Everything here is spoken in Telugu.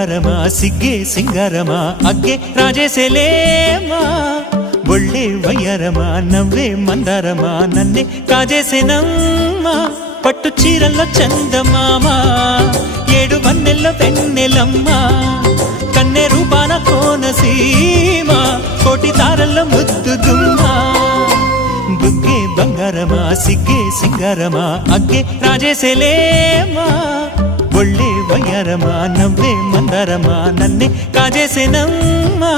బంగారమా సిగ్గే సింగారమా అగ్గే రాజేసేలేమా ఒళ్ళే వయ్యారమా నవ్వే మందారమా నన్నే కాజేసేనమ్మా పట్టు చీరల్లో చందమామా ఏడు వన్నెల్లో వెన్నెలమ్మా కన్నె రూపాన కోనసీమ కోటి తారల్లో ముద్దుదుమ్మా బుగ్గే బంగారమా సిగ్గే సింగారమా అగ్గే రాజేసేలేమా ఒళ్ళే వయ్యారమా నవ్వే మందారమా నన్నే కాజేసేనమ్మా